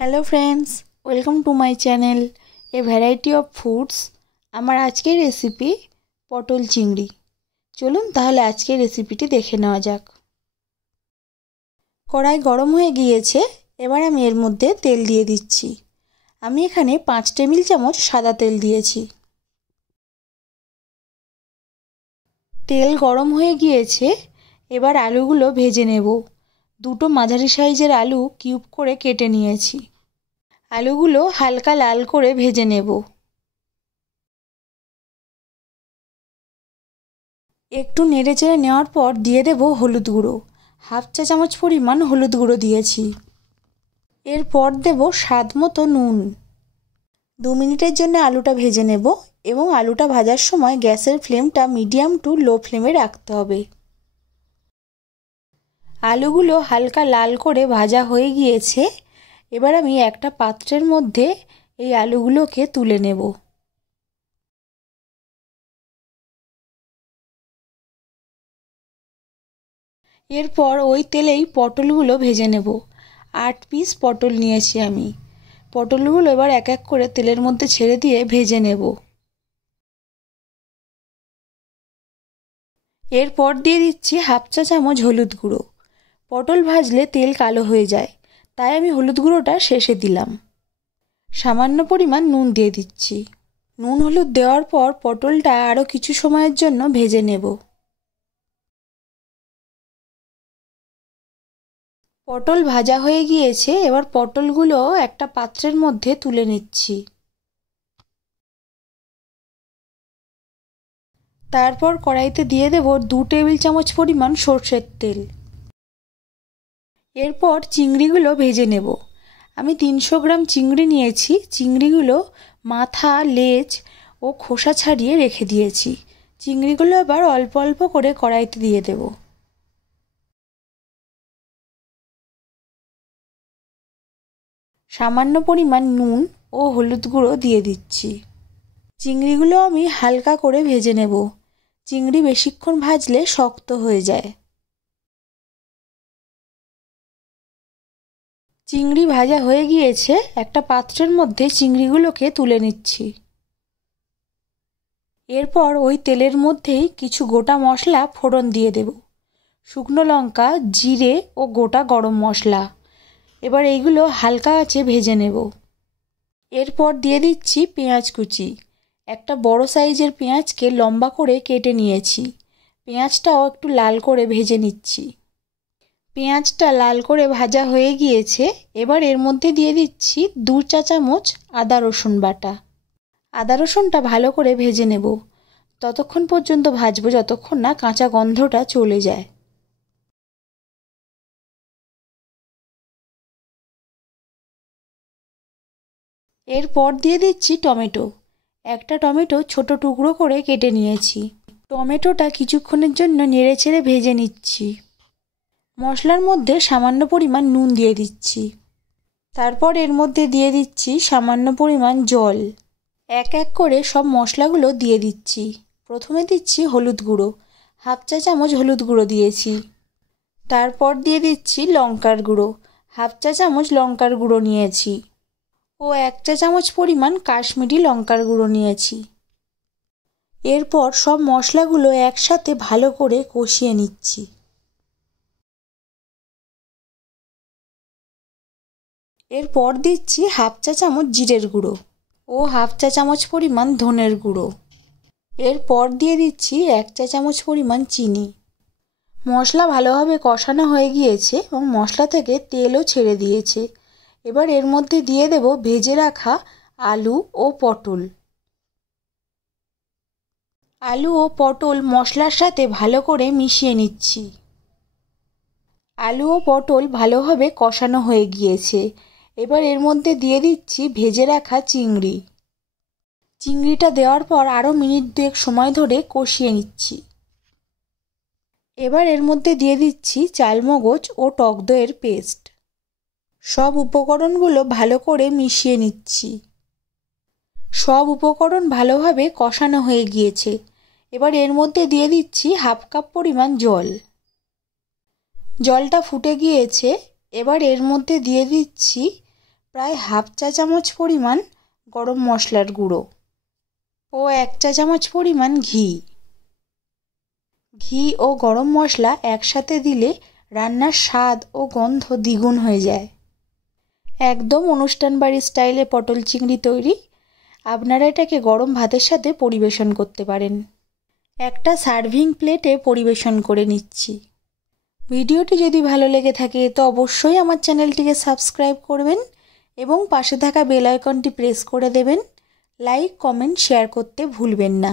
Hello friends, welcome to my channel a variety of foods. आमार आजकेर recipe पटल चिंगड़ी। चलुन ताहले आजकेर रेसिपिटी देखे नेওয়া যাক। कड़ाई गरम हो गिয়েছে, এবার আমি এর মধ্যে তেল দিয়ে দিচ্ছি। আমি এখানে 5 টেবিল চামচ সাদা তেল দিয়েছি। তেল গরম হয়ে গিয়েছে, এবার আলুগুলো ভেজে নেব। দুটো মাঝারি সাইজের আলু কিউব করে কেটে নিয়েছি। আলুগুলো হালকা লাল করে ভেজে নেব। একটু নেড়েচেড়ে নেওয়ার পর দিয়ে দেব হলুদ গুঁড়ো। হাফ চা চামচ পরিমাণ হলুদ গুঁড়ো দিয়েছি। এরপর দেব স্বাদ মতো নুন। 2 মিনিটের জন্য আলুটা ভেজে নেব এবং আলুটা ভাজার সময় গ্যাসের ফ্লেমটা মিডিয়াম টু লো ফ্লেমে রাখতে হবে। আলুগুলো হালকা লাল করে ভাজা হয়ে গিয়েছে। এবার আমি একটা পাত্রের মধ্যে এই আলুগুলোকে তুলে নেব। এরপর ওই তেলেই পটলগুলো ভেজে নেব। 8 পিস পটল নিয়েছি আমি। পটলগুলো এবার এক এক করে তেলের মধ্যে ছেড়ে দিয়ে ভেজে নেব। এরপর দিয়ে দিচ্ছি হাফ চা চামচ হলুদ গুঁড়ো। পটল ভাজলে তেল কালো হয়ে যায়, তাই আমি হলুদ গুঁড়োটা শেষে দিলাম। সামান্য পরিমাণ নুন দিয়ে দিচ্ছি। নুন হলুদ দেওয়ার পর পটলটা আরও কিছু সময়ের জন্য ভেজে নেব। পটল ভাজা হয়ে গিয়েছে, এবার পটলগুলো একটা পাত্রের মধ্যে তুলে নিচ্ছি। তারপর কড়াইতে দিয়ে দেব 2 টেবিল চামচ পরিমাণ সরষের তেল। এরপর চিংড়িগুলো ভেজে নেব। আমি 300 গ্রাম চিংড়ি নিয়েছি। চিংড়িগুলো মাথা, লেজ ও খোসা ছাড়িয়ে রেখে দিয়েছি। চিংড়িগুলো এবার অল্প অল্প করে কড়াইতে দিয়ে দেব। সামান্য পরিমাণ নুন ও হলুদ গুঁড়ো দিয়ে দিচ্ছি। চিংড়িগুলো আমি হালকা করে ভেজে নেব। চিংড়ি বেশিক্ষণ ভাজলে শক্ত হয়ে যায়। চিংড়ি ভাজা হয়ে গিয়েছে, একটা পাত্রের মধ্যে চিংড়িগুলোকে তুলে নিচ্ছি। এরপর ওই তেলের মধ্যেই কিছু গোটা মশলা ফোড়ন দিয়ে দেব। শুকনো লঙ্কা, জিরে ও গোটা গরম মশলা। এবার এইগুলো হালকা আঁচে ভেজে নেব। এরপর দিয়ে দিচ্ছি পেঁয়াজ কুচি। একটা বড় সাইজের পেঁয়াজকে লম্বা করে কেটে নিয়েছি। পেঁয়াজটাও একটু লাল করে ভেজে নিচ্ছি। পেঁয়াজটা লাল করে ভাজা হয়ে গিয়েছে, এবার এর মধ্যে দিয়ে দিচ্ছি 2 চা চামচ আদা রসুন বাটা। আদা রসুনটা ভালো করে ভেজে নেব। ততক্ষণ পর্যন্ত ভাজবো যতক্ষণ না কাঁচা গন্ধটা চলে যায়। এরপর দিয়ে দিচ্ছি টমেটো। একটা টমেটো ছোট টুকরো করে কেটে নিয়েছি। টমেটোটা কিছুক্ষণের জন্য নেড়েচেড়ে ভেজে নিচ্ছি। মশলার মধ্যে সামান্য পরিমাণ নুন দিয়ে দিচ্ছি। তারপর এর মধ্যে দিয়ে দিচ্ছি সামান্য পরিমাণ জল। এক এক করে সব মশলাগুলো দিয়ে দিচ্ছি। প্রথমে দিচ্ছি হলুদ গুঁড়ো। হাফ চা চামচ হলুদ গুঁড়ো দিয়েছি। তারপর দিয়ে দিচ্ছি লঙ্কার গুঁড়ো। হাফ চা চামচ লঙ্কার গুঁড়ো নিয়েছি ও 1 চা চামচ পরিমাণ কাশ্মীরি লঙ্কার গুঁড়ো নিয়েছি। এরপর সব মশলাগুলো একসাথে ভালো করে কষিয়ে নিচ্ছি। এরপর দিচ্ছি হাফ চা চামচ জিরের গুঁড়ো ও হাফ চা চামচ পরিমাণ ধনের গুঁড়ো। এরপর দিয়ে দিচ্ছি 1 চা চামচ পরিমাণ চিনি। মশলা ভালোভাবে কষানো হয়ে গিয়েছে এবং মশলা থেকে তেলও ছেড়ে দিয়েছে। এবার এর মধ্যে দিয়ে দেব ভেজে রাখা আলু ও পটল। আলু ও পটল মশলার সাথে ভালো করে মিশিয়ে নিচ্ছি। আলু ও পটল ভালোভাবে কষানো হয়ে গিয়েছে। এবার এর মধ্যে দিয়ে দিচ্ছি ভেজে রাখা চিংড়ি। চিংড়িটা দেওয়ার পর আরও মিনিট 2 সময় ধরে কষিয়ে নিচ্ছি। এবার এর মধ্যে দিয়ে দিচ্ছি চালমগজ ও টক দইয়ের পেস্ট। সব উপকরণগুলো ভালো করে মিশিয়ে নিচ্ছি। সব উপকরণ ভালোভাবে কষানো হয়ে গিয়েছে। এবার এর মধ্যে দিয়ে দিচ্ছি হাফ কাপ পরিমাণ জল। জলটা ফুটে গিয়েছে। এবার এর মধ্যে দিয়ে দিচ্ছি প্রায় হাফ চা চামচ পরিমাণ গরম মশলার গুঁড়ো ও 1 চা চামচ পরিমাণ ঘি। ঘি ও গরম মশলা একসাথে দিলে রান্নার স্বাদ ও গন্ধ দ্বিগুণ হয়ে যায়। একদম অনুষ্ঠান বাড়ির স্টাইলে পটল চিংড়ি তৈরি। আপনারা এটাকে গরম ভাতের সাথে পরিবেশন করতে পারেন। একটা সার্ভিং প্লেটে পরিবেশন করে নিচ্ছি। ভিডিওটি যদি ভালো লেগে থাকে তো অবশ্যই আমার চ্যানেলটিকে সাবস্ক্রাইব করবেন এবং পাশে থাকা বেল আইকনটি প্রেস করে দেবেন। লাইক, কমেন্ট, শেয়ার করতে ভুলবেন না।